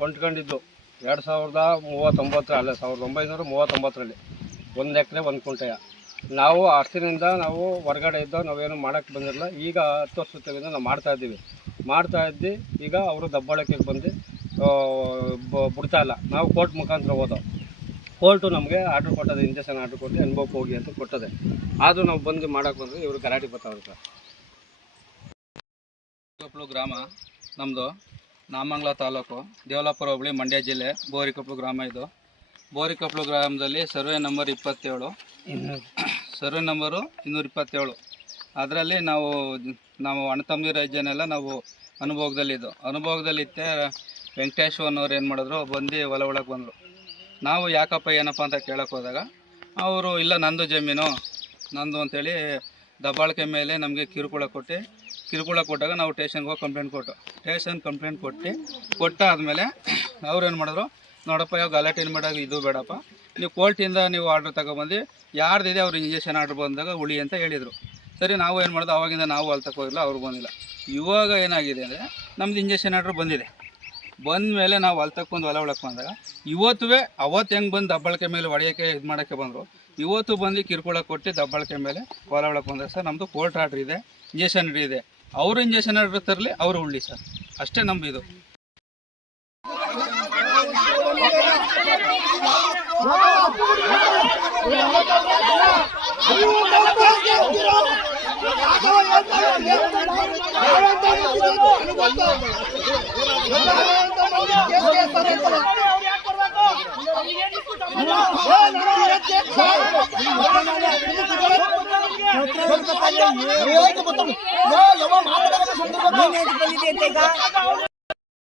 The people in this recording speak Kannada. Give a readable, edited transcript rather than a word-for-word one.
ಕೊಂಡ್ಕೊಂಡಿದ್ದು 2039 ಅಲ್ಲ 1939ರಲ್ಲಿ 1 ಎಕರೆ 1 ಕುಂಟೆಯ. ನಾವು ಅಷ್ಟಿನಿಂದ ನಾವು ಹೊರಗಡೆ ಇದ್ದೋ ನಾವೇನು ಮಾಡೋಕ್ಕೆ ಬಂದಿರಲಿಲ್ಲ. ಈಗ 10 ವರ್ಷದಿಂದ ನಾವು ಮಾಡ್ತಾ ಇದ್ದಿ. ಈಗ ಅವರು ದಬ್ಬಾಳಿಕೆಗೆ ಬಂದು ಬಿಡ್ತಾ ಇಲ್ಲ. ನಾವು ಕೋರ್ಟ್ ಮುಖಾಂತರ ಹೋದೋ, ಕೋರ್ಟು ನಮಗೆ ಆರ್ಡ್ರ್ ಕೊಟ್ಟದೆ, ಇಂಜೆಕ್ಷನ್ ಆರ್ಡ್ರ್ ಕೊಟ್ಟು ಅನುಭವಕ್ಕೆ ಹೋಗಿ ಅಂತ ಕೊಟ್ಟದೆ. ಆದರೂ ನಾವು ಬಂದು ಮಾಡೋಕ್ಕೆ ಬಂದರೆ ಇವರು ಗಲಾಟೆ ಬರ್ತಾವ್ರೆ ಸರ್. ಬೋರಿಕೊಪ್ಪಲು ಗ್ರಾಮ ನಮ್ಮದು, ನಾಮಂಗಲ ತಾಲೂಕು, ದೇವಲಾಪುರ ಹೋಬಳಿ, ಮಂಡ್ಯ ಜಿಲ್ಲೆ. ಬೋರಿಕೊಪ್ಪಲು ಗ್ರಾಮ ಇದು. ಬೋರಿಕೊಪ್ಪಲು ಗ್ರಾಮದಲ್ಲಿ ಸರ್ವೆ ನಂಬರ್ 27, ಸರ್ವೆ ನಂಬರು 227. ಅದರಲ್ಲಿ ನಾವು ಅಣ್ಣ ತಮ್ಮದಿರ ಜನೆಲ್ಲ ನಾವು ಅನುಭವದಲ್ಲಿದ್ದೆ. ವೆಂಕಟೇಶ್ ಅನ್ನೋರು ಏನು ಮಾಡಿದ್ರು, ಬಂದು ಹೊಲ ಒಳಗೆ ಬಂದರು. ನಾವು ಯಾಕಪ್ಪ ಏನಪ್ಪ ಅಂತ ಕೇಳಕ್ಕೆ ಹೋದಾಗ ಅವರು ಇಲ್ಲ ನಂದು ಜಮೀನು ನಂದು ಅಂತೇಳಿ ದಬ್ಬಾಳಿಕೆ ಮೇಲೆ ನಮಗೆ ಕಿರುಕುಳ ಕೊಟ್ಟಾಗ ನಾವು ಸ್ಟೇಷನ್ಗೆ ಹೋಗಿ ಕಂಪ್ಲೇಂಟ್ ಕೊಟ್ಟಾದಮೇಲೆ ಅವ್ರೇನು ಮಾಡಿದ್ರು, ನೋಡಪ್ಪ ಯಾವ ಗಲಾಟೆ ಏನು ಮಾಡಾಗ ಇದು ಬೇಡಪ್ಪ, ನೀವು ಕೋರ್ಟಿಂದ ನೀವು ಆರ್ಡ್ರ್ ತಗೊಬಂದು ಯಾರ್ದಿದೆ ಅವ್ರು ಇಂಜೆಕ್ಷನ್ ಆರ್ಡ್ರ್ ಬಂದಾಗ ಉಳಿ ಅಂತ ಹೇಳಿದರು. ಸರಿ, ನಾವು ಏನು ಮಾಡೋದು, ಆವಾಗಿಂದ ನಾವು ಅಲ್ಲಿ ತಗೋಗಿಲ್ಲ, ಅವ್ರು ಬಂದಿಲ್ಲ. ಇವಾಗ ಏನಾಗಿದೆ ಅಂದರೆ ನಮ್ಮದು ಇಂಜೆಕ್ಷನ್ ಆರ್ಡ್ರ್ ಬಂದ ಮೇಲೆ ನಾವು ಅಲ್ಲಿ ತಕ್ಕೊಂಡು ಹೊಲ ಒಳಕ್ಕೆ ಬಂದಾಗ ಅವತ್ತು ಹೆಂಗೆ ಬಂದು ದಬ್ಬಾಳಿಕೆ ಮೇಲೆ ಹೊಡೆಯೋಕ್ಕೆ ಇದು ಮಾಡೋಕ್ಕೆ ಬಂದರು, ಇವತ್ತು ಬಂದು ಕಿರುಕುಳ ಕೊಟ್ಟು ದಬ್ಬಾಳಿಕೆ ಮೇಲೆ ಹೊಲ ಒಳಕ್ಕೆ ಬಂದಾಗ ಸರ್ ನಮ್ಮದು ಕೋರ್ಟ್ ಆರ್ಡ್ರ್ ಇದೆ, ಇಂಜೆಕ್ಷನ್ ಇದೆ. ಅವರು ಇಂಜೆಕ್ಷನ್ ಆರ್ಡ್ರ್ ತರಲಿ, ಅವರು ಉಳ್ಳಿ ಸರ್, ಅಷ್ಟೇ ನಮ್ಮದು ಇದು.